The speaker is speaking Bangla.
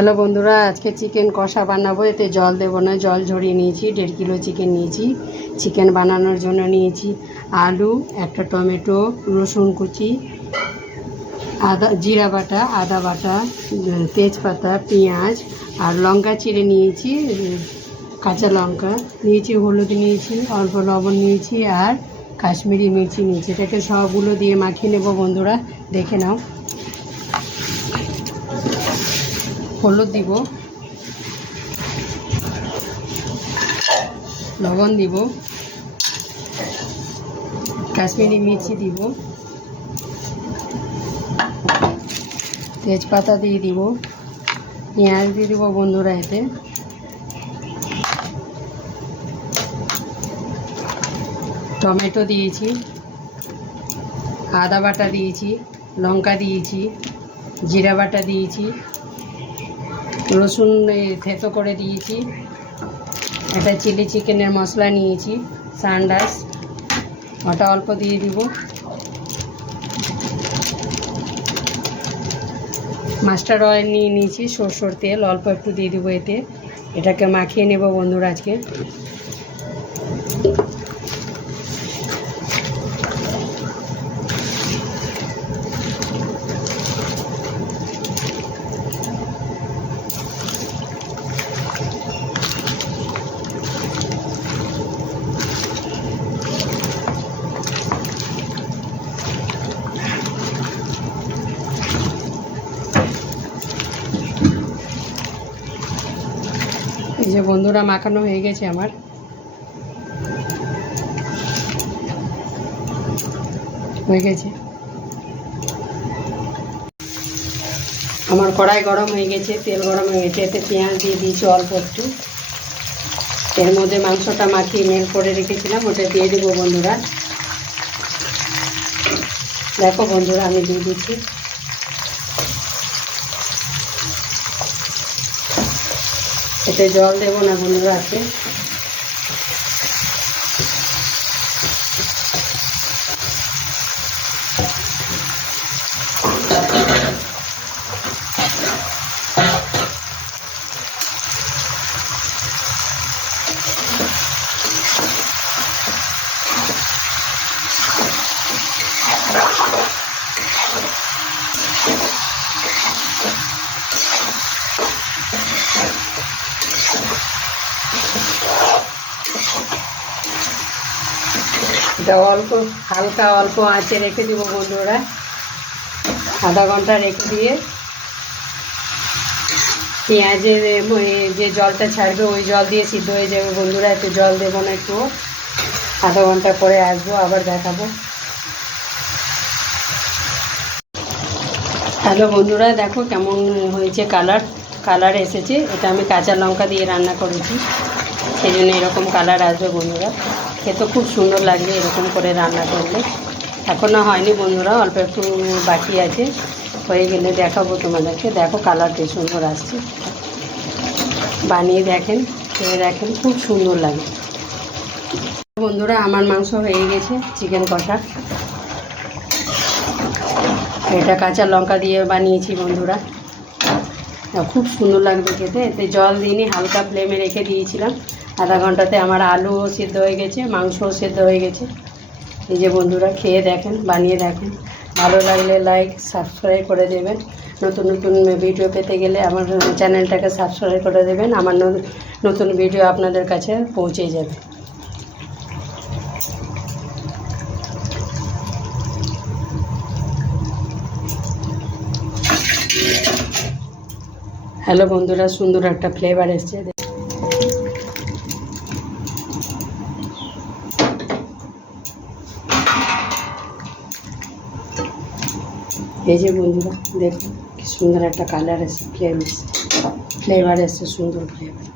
হ্যালো বন্ধুরা, আজকে চিকেন কষা বানাবো। এতে জল দেবো না, জল ঝরিয়ে নিয়েছি। 1.5 কিলো চিকেন নিয়েছি। চিকেন বানানোর জন্য নিয়েছি আলু, একটা টমেটো, রসুন কুচি, আদা, জিরা বাটা, আদা বাটা, তেজপাতা, পেঁয়াজ আর লঙ্কা চিড়ে নিয়েছি, কাঁচা লঙ্কা নিয়েছি, হলুদ নিয়েছি, অল্প লবণ নিয়েছি আর কাশ্মীরি মির্চি নিয়েছি। এটাকে সবগুলো দিয়ে মাখিয়ে নেব বন্ধুরা, দেখে নাও। হলুদ দিব, লবণ দিব, কাশ্মীরি মির্চি দিব, তেজপাতা দিয়ে দিব, পেঁয়াজ দিয়ে দিব বন্ধুরা। এতে টমেটো দিয়েছি, আদা বাটা দিয়েছি, লঙ্কা দিয়েছি, জিরা বাটা দিয়েছি, রসুন থেতো করে দিয়েছি, একটা চিলি চিকেনের মশলা নিয়েছি সানডাস, ওটা অল্প দিয়ে দিব। মাস্টার্ড অয়েল নিয়ে নিয়েছি, সরষের তেল অল্প একটু দিয়ে দিব এতে। এটাকে মাখিয়ে নেব বন্ধুরা আজকে। এই যে বন্ধুরা, মাখানো হয়ে গেছে আমার। হয়ে গেছে আমার কড়াই গরম হয়ে গেছে, তেল গরম হয়ে গেছে। এতে পেঁয়াজ দিয়ে দিয়েছি অল্প একটু। এর মধ্যে মাংসটা মাখিয়ে মেল করে রেখেছিলাম, ওটা দিয়ে দেবো বন্ধুরা। দেখো বন্ধুরা, আমি দিয়ে দিচ্ছি। এতে জল দেবো না বন্ধুরা আছে। এটা অল্প হালকা অল্প আঁচে রেখে দিব বন্ধুরা, আধা ঘন্টা রেখে দিয়ে পেঁয়াজের যে জলটা ছাড়বে ওই জল দিয়ে সিদ্ধ হয়ে যাবে বন্ধুরা। একটু জল দেবো না, একটু আধা ঘন্টা পরে আসবো, আবার দেখাবো। হ্যালো বন্ধুরা, দেখো কেমন হয়েছে, কালার এসেছে। এটা আমি কাঁচা লঙ্কা দিয়ে রান্না করেছি, সেই জন্য এরকম কালার আসবে বন্ধুরা। খেতে খুব সুন্দর লাগবে এরকম করে রান্না করলে। এখনও হয়নি বন্ধুরা, অল্প একটু বাকি আছে, হয়ে গেলে দেখাবো তোমাদেরকে। দেখো কালারটা সুন্দর আসছে, বানিয়ে দেখেন, খেয়ে দেখেন, খুব সুন্দর লাগে বন্ধুরা। আমার মাংস হয়ে গেছে, চিকেন কষা। এটা কাঁচা লঙ্কা দিয়ে বানিয়েছি বন্ধুরা, খুব সুন্দর লাগবে খেতে। এতে জল দিইনি, হালকা ফ্লেমে রেখে দিয়েছিলাম। আধা ঘন্টাতে আমার আলুও সিদ্ধ হয়ে গেছে, মাংসও সিদ্ধ হয়ে গেছে। এই যে বন্ধুরা, খেয়ে দেখেন, বানিয়ে দেখেন। ভালো লাগলে লাইক সাবস্ক্রাইব করে দেবেন। নতুন নতুন ভিডিও পেতে গেলে আমার চ্যানেলটাকে সাবস্ক্রাইব করে দেবেন। আমার নতুন ভিডিও আপনাদের কাছে পৌঁছে যাবে। হ্যালো বন্ধুরা, সুন্দর একটা ফ্লেভার এসছে। এই যে বন্ধুরা দেখুন, কি সুন্দর একটা কালার এসছে, ফ্লেভার এসছে, সুন্দর ফ্লেভার।